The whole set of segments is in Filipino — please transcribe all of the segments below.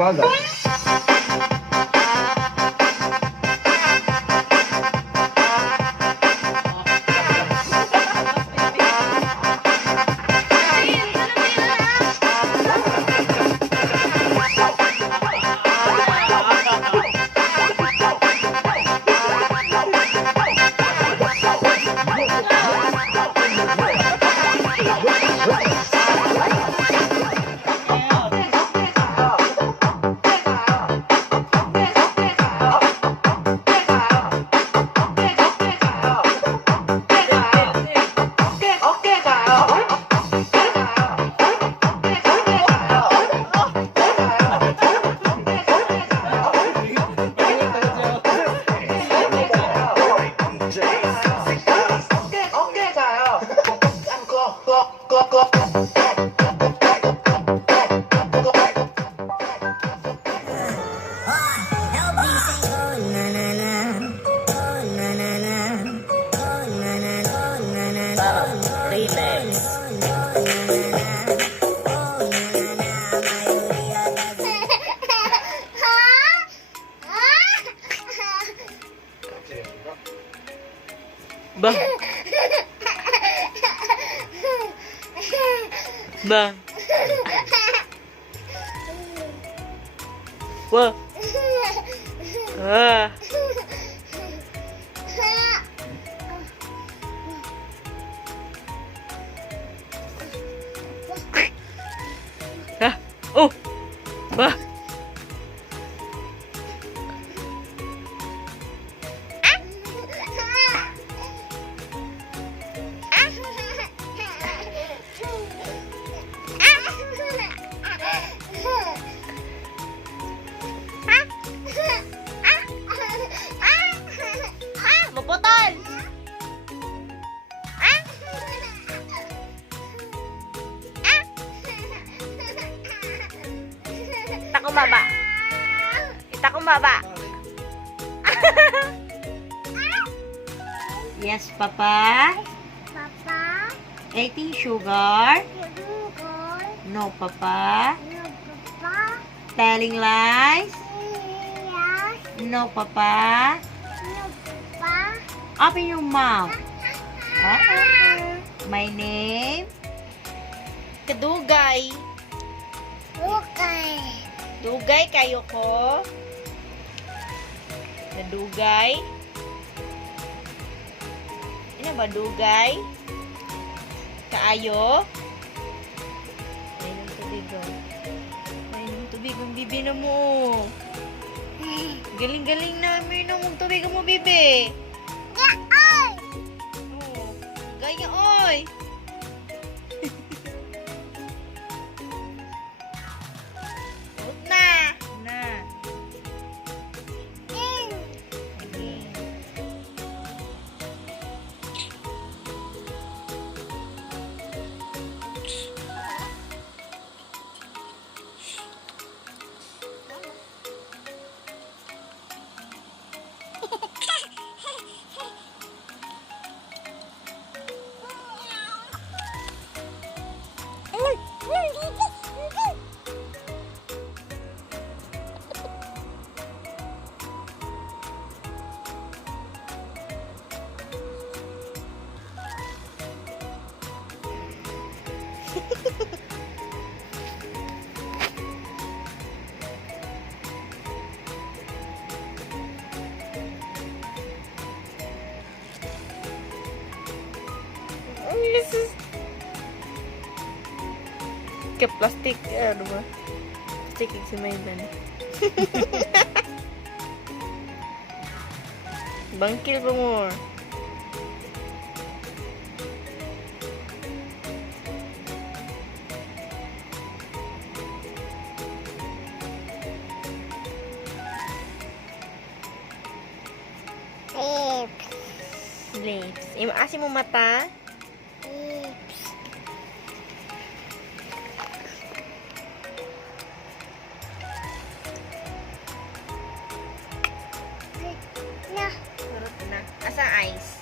agad. Ba? Ba? Wah. Ah. Ah. Oh. Ba? Maputol! Kita kumbaba. Kita kumbaba. Yes, Papa. Papa, Eating sugar. sugar, No, Papa. no papa, Telling lies. yes, No, Papa. no papa. Open your mouth. My name? Kadugay. Okay. Dugay kayo ko. Kadugay. Ano ba dugay? Kaayo? May ng tubig oh. May ng tubig ang bibi na mo. Galing-galing na may ng tubig mo bibi. Ay! Oh, gaya oy. Ut na. Na. Lagi. Kayak plastik ya, aduh mah. Plastik si mainan. Bangkil pemur. Lips. Asin mo mata. Surut na. Asa eyes?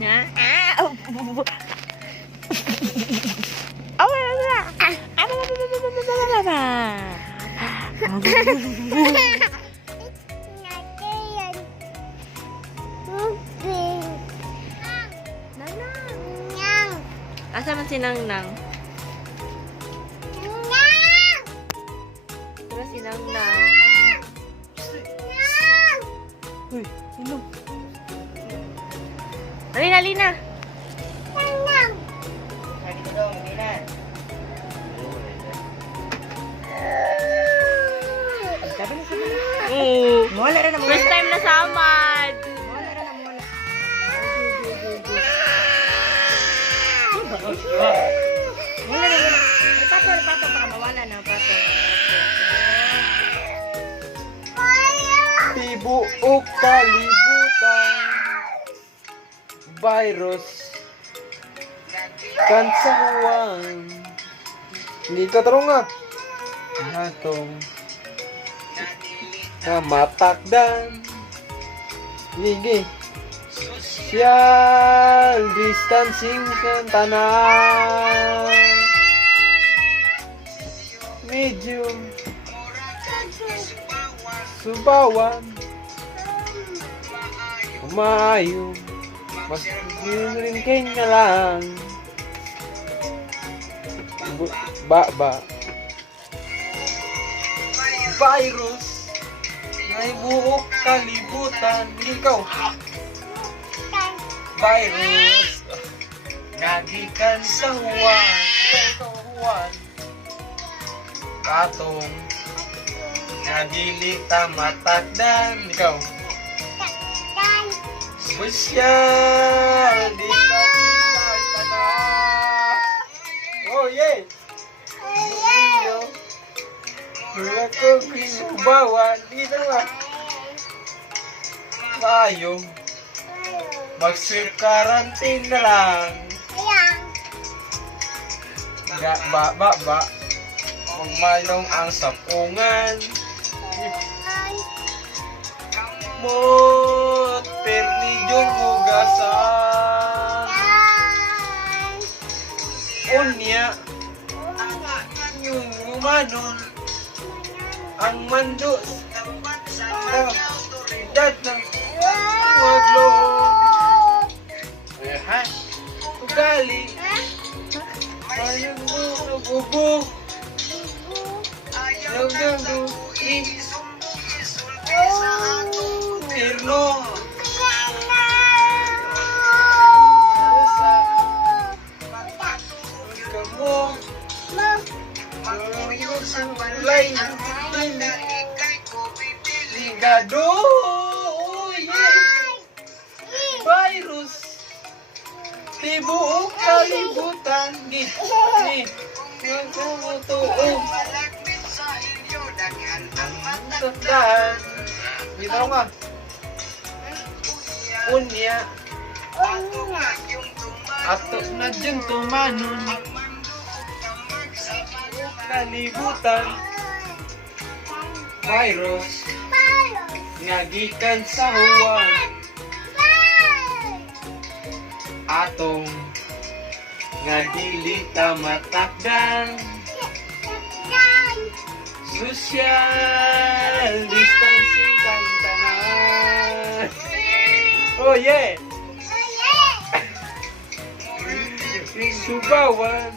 Ha? Oh, wala na. Nagayan. Moving. Nanang. Nyang. Asa man si Nangnang? Nyang. Wala si Nangnang. Nyang. Uy, sino? Alina, Alina. Nyang. First time na samad. Tibuok kalibutan, virus, kansahuan. Hindi ka tarong nga. Natong matakdan. Gigi. Social distancing sa tanan. Medyo subawan. Umayo. Mas rin kayo nga lang. Ba. Virus na ibuok kalibutan. Ikaw. Virus nagikan sa huwan. Ikaw huwan. Katong nagili matakdan. Ikaw. Social distancing sa tanan. Oh yeah. Wala ko kinubawan. Dito nga. Tayo. Mag-self quarantine na lang. Ba. Magmalong ang sapungan. Mot, pernidyong hugasan. Unya, yung umanon, ang mando, dad ng waglong. Ha? Ugali. Ayun mo, nagubog. Nagdang Tirno. Kamu. Mulai. Ligado. Virus. Tibuok kalibutan. Ni. Nagumutuog. Tandaan. Dito nga. Unya. Ato na dyan tumanon. Kalibutan. Virus. Ngagikan sa huwan. Atong ngadili matakdan. Social distancing kang tanan. Oh yeah. Subawan.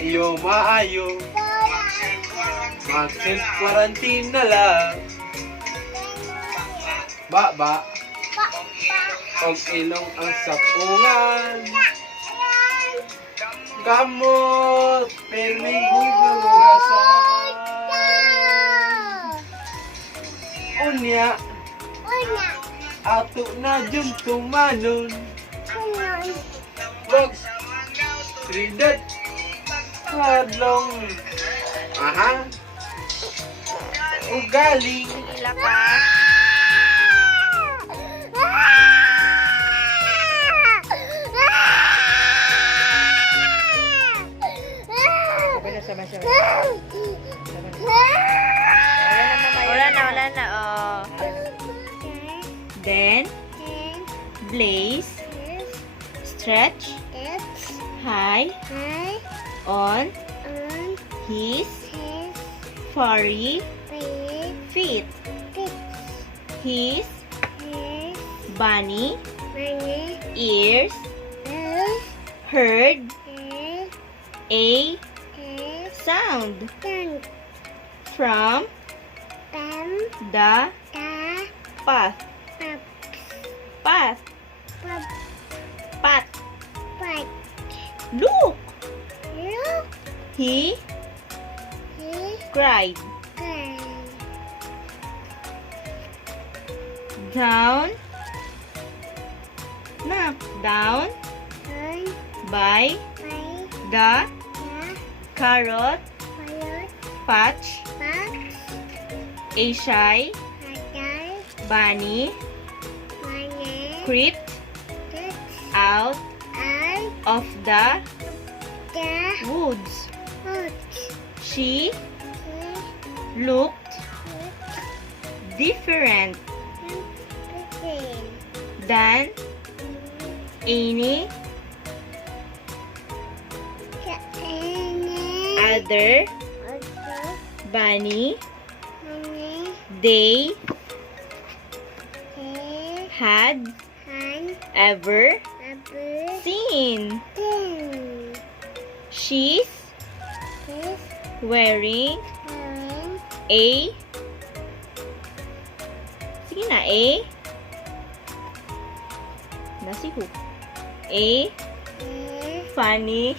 Iyo maayo. Mag-self quarantine na lang. Ba. Og ilong ang sapungan. Kamot, perming hugasan. Unya, ato na dyan tumanon. Wag, ridet, hadlong. Aha, ugali. Wala na, oh. Then, Blaze is, stretch it's, high high, on on, his his, furry big, feet. big, His his, bunny money, ears is, heard is, a is, sound done, from bam, the da, path. pop, Path. pop, Path. pop, Look! look, He he, cried. can, Down. Knocked down turn, by by, the da, carrot fire, patch. box, A shy hadar, bunny money, crept get, out out, of the the, woods. foot, She he, looked look, different begin, than any other bunny they had ever seen. She's wearing a sige na, nasiho. A funny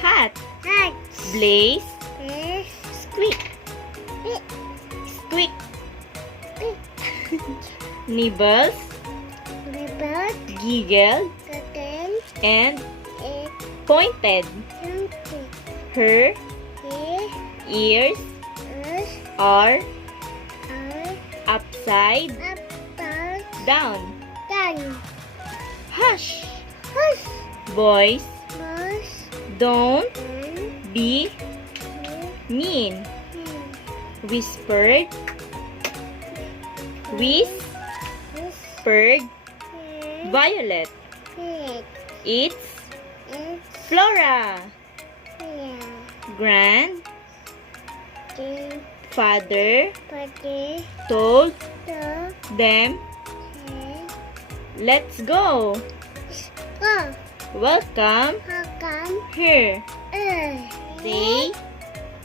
hat. Blaze squeak. Squeak. Nibbles giggled and pointed. Her ears are upside down. Hush! Boys, don't be mean. Whispered Violet. It's Flora. Grandfather told them, let's go. Welcome here. They,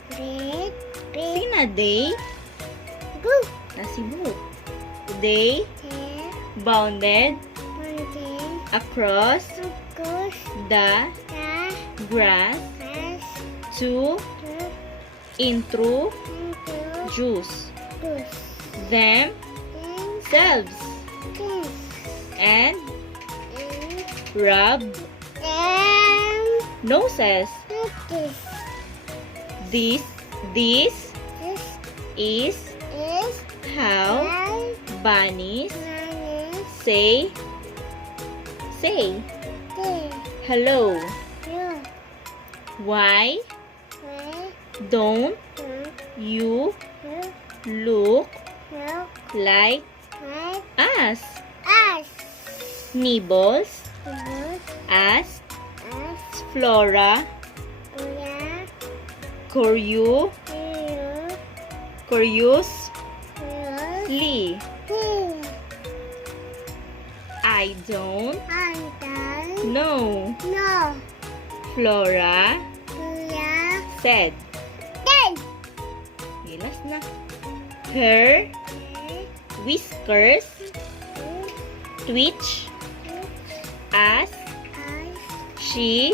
sige na, they, nasibo. They bounded across the grass to introduce themselves and rub noses. This is how bunnies say hello. Why don't you look like us? Nibbles asked Flora curiously. I don't know, Flora said. Gilas na. Her whiskers twitch as she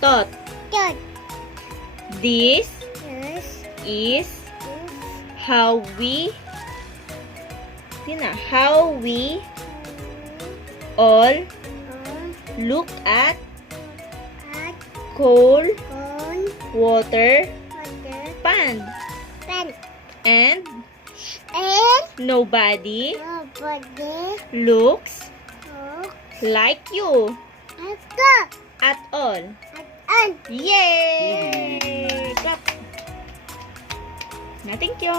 thought. This is how we all look at cold water pond, and nobody looks like you at all. Yay! Clap. Na, thank you.